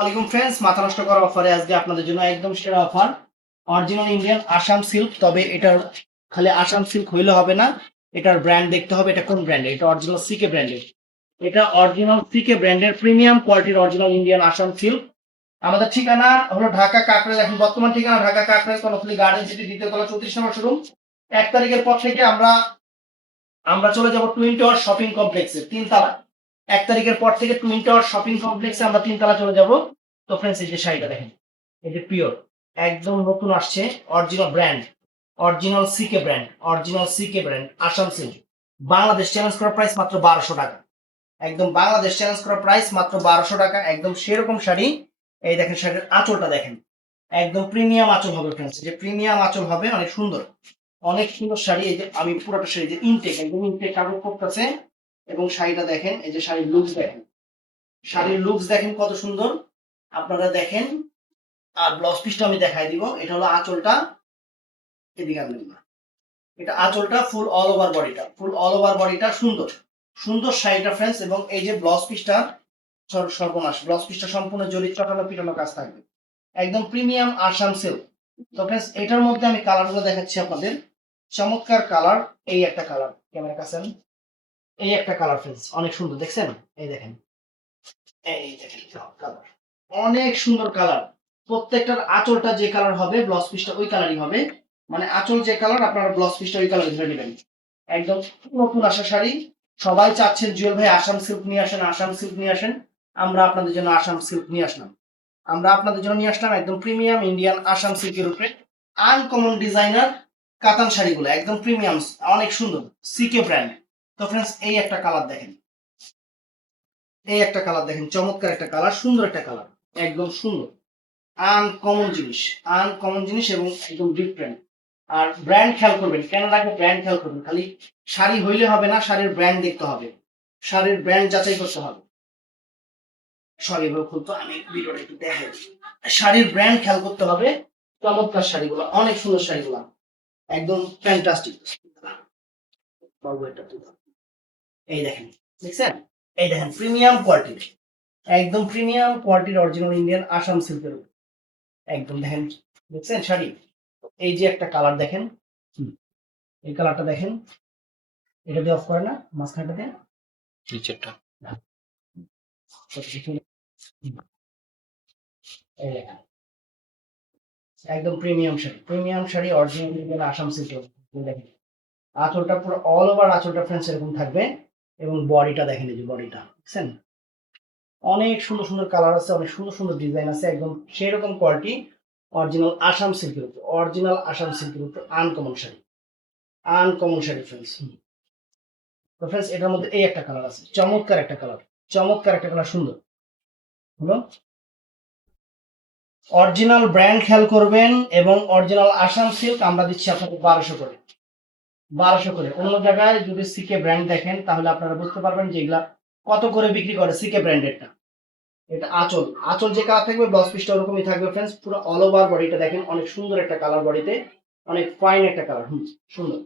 ওয়ালাইকুম ফ্রেন্ডস, মাথা নষ্ট করা অফারে আজকে আপনাদের জন্য একদম সেরা offer. Original Indian Assam silk. তবে এটার খালি আসাম সিল্ক হইলে হবে না, এটার ব্র্যান্ড দেখতে হবে। এটা কোন ব্র্যান্ডের? এটা অরিজিনাল সিকে ব্র্যান্ডের। এটা অরিজিনাল সিকে ব্র্যান্ডের প্রিমিয়াম কোয়ালিটির অরিজিনাল ইন্ডিয়ান আসাম সিল্ক। আমাদের ঠিকানা হলো ঢাকা কাকরাইল। এখন বর্তমান ঠিকানা ঢাকা কাকরাইল, কর্ণফুলী গার্ডেন সিটি, দ্বিতীয় তলা, 34 নম্বর শোরুম। 1 তারিখের পর থেকে আমরা আমরা চলে যাব টুইন টাওয়ার শপিং কমপ্লেক্সে, 3 তলা। 1 তারিখের পর থেকে টুইন টাওয়ার শপিং কমপ্লেক্সে আমরা 3 তলা চলে যাব। তো ফ্রেন্ডস, এই যে শাড়িটা দেখেন, এই যে পিওর একদম নতুন আসছে, original brand, original CK brand, original CK brand Assam silk. Bangladesh challenge করা প্রাইস মাত্র 1200 টাকা। একদম বাংলাদেশ চ্যালেঞ্জ করা প্রাইস মাত্র 1200 টাকা। একদম সেরকম শাড়ি। এই দেখেন শাড়ির আঁচলটা দেখেন, একদম প্রিমিয়াম আঁচল হবে ফ্রেন্ডস, যে প্রিমিয়াম আঁচল হবে, অনেক সুন্দর, অনেক সুন্দর শাড়ি। এই যে আমি পুরোটা শাড়ি যে ইনটেক, একদম ইনটেক কাপড় করতেছে। এবং শাড়িটা দেখেন, এই যে শাড়ির লুকস দেখেন, শাড়ির লুকস দেখেন কত সুন্দর, আপনারা দেখেন। আর ব্লাউজ পিসটা আমি দেখাই দিব। এটা হলো আঁচলটা, এদিকে আনবেন না, এটা আঁচলটা ফুল অল ওভার বডিটা, ফুল অল ওভার বডিটা সুন্দর সুন্দর শাড়িটা ফ্রেন্ডস। এবং এই যে ব্লাউজ পিসটা, সর্বনাশ, ব্লাউজ পিসটা সম্পূর্ণ জরি চটানো পিটানো কাজ থাকবে, একদম প্রিমিয়াম আসাম সিল্ক। তো ফ্রেন্ডস, এটার মধ্যে আমি কালারগুলো দেখাচ্ছি আপনাদের। চমৎকার কালার। এই একটা কালার, ক্যামেরা কাছে আনুন। এই একটা কালার ফ্রেন্ডস, অনেক সুন্দর, দেখছেন? এই দেখেন, এই দেখেন কালার, অনেক সুন্দর কালার। প্রত্যেকটার আঁচলটা যে কালার হবে, ব্লাউজ পিসটা ওই কালারই হবে। মানে আঁচল যে কালার, আপনারা ব্লাউজ পিসটা ওই কালার ধরে নেবেন। একদম নতুন আসা শাড়ি। সবাই চাচ্ছেন জুয়েল ভাই আসাম সিল্ক নিয়ে আসেন, আসাম সিল্ক নিয়ে আসেন। আমরা আপনাদের জন্য আসাম সিল্ক নিয়ে আসলাম। আমরা আপনাদের জন্য নিয়ে আসলাম একদম প্রিমিয়াম ইন্ডিয়ান আসাম সিল্কের উপরে আনকমন ডিজাইনার কাতান শাড়িগুলো, একদম প্রিমিয়াম, অনেক সুন্দর, সিকে ব্র্যান্ড। তো ফ্রেন্ডস, এই একটা কালার দেখেন, এই একটা কালার দেখেন, চমৎকার একটা কালার, সুন্দর একটা কালার, একদম সুন্দর, আনকমন জিনিস, আনকমন জিনিস এবং একদম ডিফারেন্ট। আর ব্র্যান্ড খেয়াল করবেন, কেন রাখবে ব্র্যান্ড খেয়াল করবেন। খালি শাড়ি হইলে হবে না, শাড়ির ব্র্যান্ড দেখতে হবে, শাড়ির ব্র্যান্ড যাচাই করতে হবে। সরি এভাবে খুলতো, আমি ভিডিওটা একটু দেখাই দিই। শাড়ির ব্র্যান্ড খেয়াল করতে হবে। চমৎকার শাড়িগুলো, অনেক সুন্দর শাড়িগুলো, একদম ফ্যান্টাস্টিক। এই দেখেন, দেখছেন? এই দেখেন প্রিমিয়াম কোয়ালিটির, একদম প্রিমিয়াম কোয়ালিটির অরিজিনাল ইন্ডিয়ান আসাম সিল্কের উপর। একদম দেখেন, দেখছেন শাড়ি? এই যে একটা কালার দেখেন, এই কালারটা দেখেন, এটা দিয়ে অফ করে না, মাঝখানটা দিয়ে নিচেরটা এই দেখেন, একদম premium sari, premium sari original Indian Assam সিল্কের উপর। দেখেন আঁচলটা পুরো অল ওভার, আঁচলটা ফ্রেন্ডস এরকম থাকবে। এবং বডিটা দেখেন, এই যে বডিটা দেখছেন, অনেক সুন্দর সুন্দর কালার আছে, অনেক সুন্দর সুন্দর ডিজাইন আছে, একদম সেই রকম কোয়ালিটি অরিজিনাল আসাম সিল্কের উপর, অরিজিনাল আসাম সিল্কের উপর uncommon sari, uncommon sari friends. তো ফ্রেন্ডস, এটার মধ্যে এই একটা কালার আছে, চমৎকার একটা কালার, চমৎকার একটা কালার, সুন্দর হলো। অরিজিনাল ব্র্যান্ড খেয়াল করবেন এবং অরিজিনাল আসাম সিল্ক আমরা দিচ্ছি আপনাকে 1200 করে, 1200 করে। অন্য জায়গায় যদি সিকে ব্র্যান্ড দেখেন তাহলে আপনারা বুঝতে পারবেন যে এগুলা কত করে বিক্রি করে সিকে ব্র্যান্ডেরটা। এটা আঁচল, আঁচল যে কালার থাকবে ব্লাউজ পিসটা ওরকমই থাকবে ফ্রেন্ডস। পুরো অল ওভার বডিটা দেখেন, অনেক সুন্দর একটা কালার বডিতে, অনেক ফাইন একটা কালার, সুন্দর।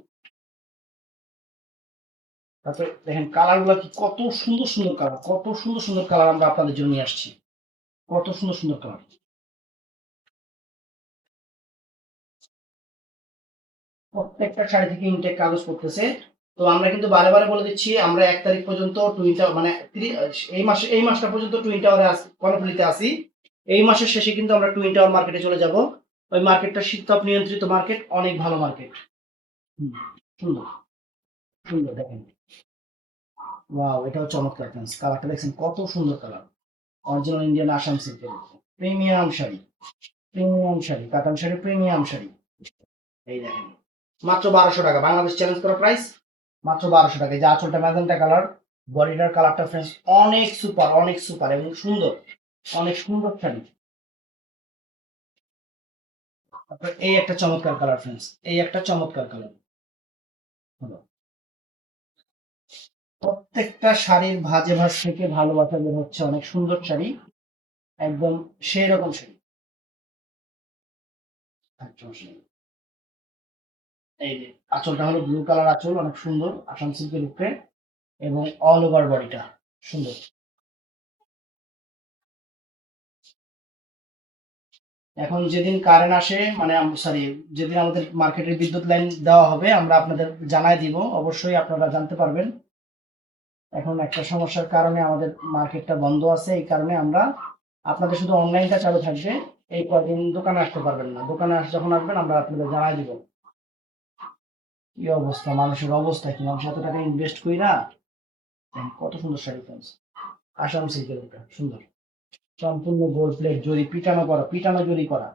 তারপরে দেখেন কালার গুলা কি, কত সুন্দর সুন্দর কালার, কত সুন্দর সুন্দর কালার আমরা আপনাদের জন্য নিয়ে আসছি, কত সুন্দর সুন্দর কালার। প্রত্যেকটা শাড়ি থেকে ইনটেক কাগজ পড়তেছে। তো আমরা কিন্তু বারে বারে বলে দিচ্ছি, আমরা 1 তারিখ পর্যন্ত টুইনটা মানে এই মাসটা পর্যন্ত টুইন টাওয়ারে কর্ণফুলীতে আসি। এই মাসের শেষে কিন্তু আমরা টুইন টাওয়ার মার্কেটে চলে যাব। ওই মার্কেটটা শীততাপ নিয়ন্ত্রিত মার্কেট, অনেক ভালো মার্কেট। সুন্দর সুন্দর দেখেন, ওয়াও, এটাও চমৎকার ফ্রেন্ডস, কালারটা দেখছেন কত সুন্দর কালার, অরিজিনাল ইন্ডিয়ান আসাম সিল্কের প্রিমিয়াম শাড়ি, প্রিমিয়াম শাড়ি, কাতান শাড়ি, প্রিমিয়াম শাড়ি। এই দেখেন মাত্র 1200 টাকা, বাংলাদেশ চ্যালেঞ্জ করা প্রাইস মাত্র 1200 টাকা। এই যে আঁচলটা ম্যাজেন্টা কালার, বডিটার কালারটা ফ্রেন্ডস অনেক সুপার, অনেক সুপার এবং সুন্দর, অনেক সুন্দর শাড়ি। তারপর এই একটা চমৎকার কালার ফ্রেন্ডস, এই একটা চমৎকার কালার হলো। প্রত্যেকটা শাড়ির ভাঁজে ভাঁজ থেকে ভালোবাসা বের হচ্ছে, অনেক সুন্দর শাড়ি, একদম সেই রকম শাড়ি। এই যে আঁচলটা হলো ব্লু কালার আঁচল, অনেক সুন্দর আসাম সিল্কের উপরে, এবং অল ওভার বডিটা সুন্দর। এখন যেদিন কারেন্ট আসে মানে সরি, যেদিন আমাদের মার্কেটের বিদ্যুৎ লাইন দেওয়া হবে আমরা আপনাদের জানাই দিব, অবশ্যই আপনারা জানতে পারবেন। এখন একটা সমস্যার কারণে আমাদের মার্কেটটা বন্ধ আছে, এই কারণে আমরা আপনাদের শুধু অনলাইনটা চালু থাকবে, এই কদিন দোকানে আসতে পারবেন না। দোকানে যখন আসবেন আমরা আপনাদের জানাই দিব। কি অবস্থা, মানুষের অবস্থা কি, মানুষ এত টাকা ইনভেস্ট করি না। কত সুন্দর শাড়ি ফ্রেন্ডস, আসাম সিল্কের এটা সুন্দর, সম্পূর্ণ গোল্ড প্লেট জরি পিটানো করা, পিটানো জরি করা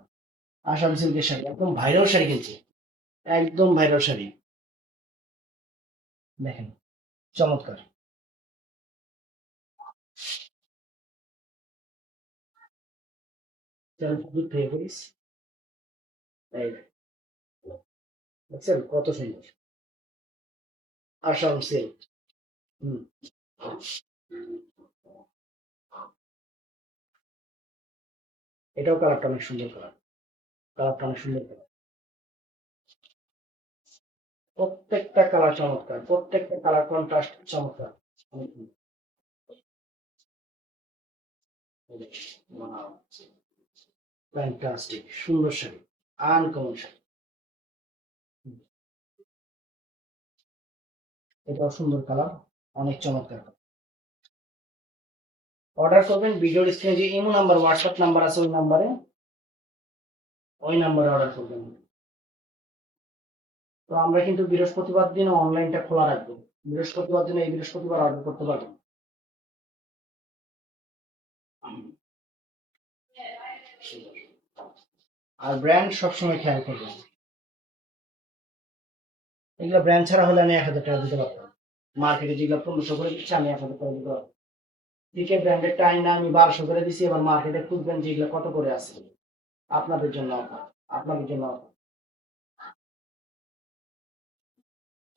আসাম সিল্কের শাড়ি, একদম ভাইরাল শাড়ি কিনছে, একদম ভাইরাল শাড়ি। দেখেন চমৎকার। দুধ থেকে করিস, এই দেখছেন কত সুন্দর আসাম সিল্ক। হুম, এটাও কালারটা অনেক সুন্দর, কালারটা অনেক সুন্দর কালার, প্রত্যেকটা কালার চমৎকার, প্রত্যেকটা কালার কন্ট্রাস্ট চমৎকার। ফ্যান্টাস্টিক সুন্দর শাড়ি, আনকমন শাড়ি। এটাও সুন্দর কালার, অনেক চমৎকার। অর্ডার করবেন ভিডিওর স্ক্রিনে যে ইমো নাম্বার হোয়াটসঅ্যাপ নাম্বার আছে ওই নাম্বারে অর্ডার করবেন। তো আমরা কিন্তু বৃহস্পতিবার দিন অনলাইনটা খোলা রাখবো, বৃহস্পতিবার দিন এই বৃহস্পতিবার অর্ডার করতে পারবেন। আর ব্র্যান্ড সবসময় খেয়াল করবেন, এগুলো ব্র্যান্ড ছাড়া হলে আমি 1000 টাকা দিতে পারতাম, মার্কেটে যেগুলো 1500 করে দিচ্ছে আমি 1000 টাকা দিতে পারতাম। দিকে ব্র্যান্ডের টাইম না আমি 1200 করে দিছি, এবার মার্কেটে খুঁজবেন যেগুলো কত করে আছে। আপনাদের জন্য offer, আপনাদের জন্য offer।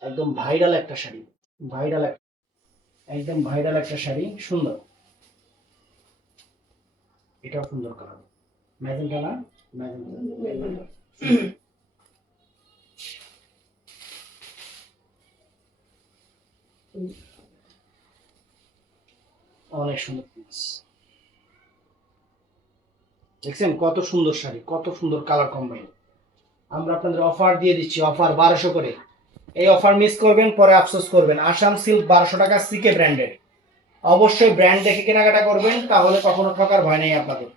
একদম ভাইরাল একটা শাড়ি, ভাইরাল একদম ভাইরাল একটা শাড়ি, সুন্দর। এটাও সুন্দর কালার, ম্যাজেন্টা না, ম্যাজেন্টা অনেক সুন্দর piece। দেখছেন কত সুন্দর শাড়ি, কত সুন্দর কালার কম্বাইন। আমরা আপনাদের অফার দিয়ে দিচ্ছি, অফার 1200 করে। এই অফার মিস করবেন পরে আফসোস করবেন। আসাম সিল্ক 1200 টাকা, সিকে ব্র্যান্ডেড। অবশ্যই ব্র্যান্ড দেখে কেনাকাটা করবেন, তাহলে কখনো ঠকার ভয় নেই আপনাদের।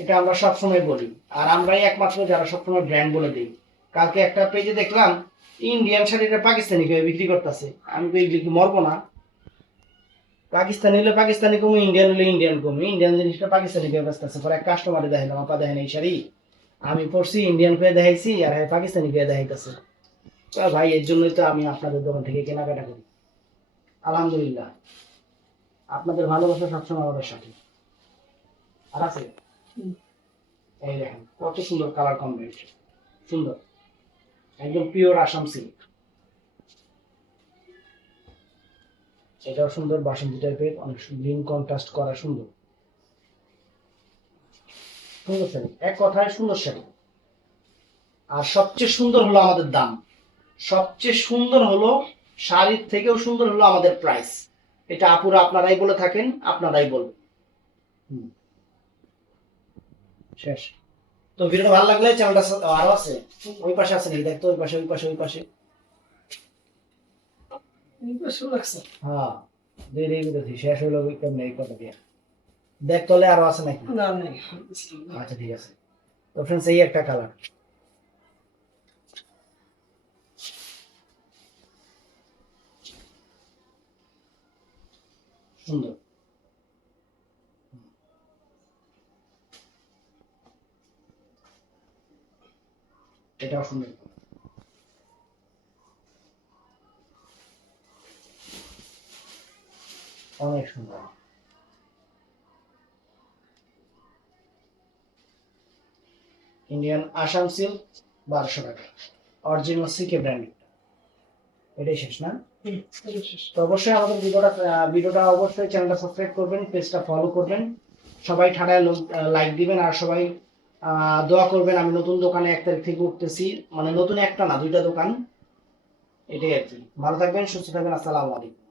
এটা আমরা সবসময় বলি, আর আমরাই একমাত্র যারা সবসময় ব্র্যান্ড বলে দিই। কালকে একটা পেজে দেখলাম ইন্ডিয়ান শাড়িটা পাকিস্তানি কেউ বিক্রি করতেছে, আমি তো এগুলি কি মরবো না? পাকিস্তানি হলে পাকিস্তানি কমু, ইন্ডিয়ান হলে ইন্ডিয়ান কমু, ইন্ডিয়ান জিনিসটা পাকিস্তানি কেউ ব্যস্ত পরে এক কাস্টমারে দেখাইলাম, আপা দেখেন এই শাড়ি আমি পরছি, ইন্ডিয়ান করে দেখাইছি আর হ্যাঁ পাকিস্তানি করে দেখাইতেছে। ভাই এর জন্যই তো আমি আপনাদের দোকান থেকে কেনাকাটা করি। আলহামদুলিল্লাহ, আপনাদের ভালোবাসা সবসময় আমাদের সাথে আর আছে। এই দেখেন কত সুন্দর কালার কম্বিনেশন, সুন্দর, একদম পিওর আসাম সিল্ক। এটাও সুন্দর, বাসন্তী টাইপের, অনেক গ্রিন কন্ট্রাস্ট করা, সুন্দর সুন্দর শাড়ি, এক কথায় সুন্দর শাড়ি। আর সবচেয়ে সুন্দর হলো আমাদের দাম, সবচেয়ে সুন্দর হলো, শাড়ির থেকেও সুন্দর হলো আমাদের প্রাইস। এটা আপুরা আপনারাই বলে থাকেন, আপনারাই বলবেন। শেষ। তো ভিডিওটা ভালো লাগলে চ্যানেলটা আরো আছে, ওই পাশে আছে নাকি দেখ তো, ওই পাশে ওই পাশে ওই পাশে হ্যাঁ দেরি করেছি, শেষ হইলো কেমন এই কথা দিয়ে দেখ তলে আরো আছে নাকি? না নেই। আচ্ছা ঠিক আছে। তো ফ্রেন্ডস এই একটা কালার, সুন্দর, এটাও সুন্দর, অনেক সুন্দর। ইন্ডিয়ান আসাম সিল্ক 1200 টাকা, অরিজিনাল সিকে ব্র্যান্ড। এটাই শেষ না? তো অবশ্যই আমাদের ভিডিওটা অবশ্যই চ্যানেলটা সাবস্ক্রাইব করবেন, পেজটা ফলো করবেন, সবাই ঠাডায় লাইক দিবেন, আর সবাই দোয়া করবেন। আমি নতুন দোকানে 1 তারিখ থেকে উঠতেছি, মানে নতুন একটা না 2টা দোকান, এটাই আর কি। ভালো থাকবেন, সুস্থ থাকবেন, আসসালামু আলাইকুম।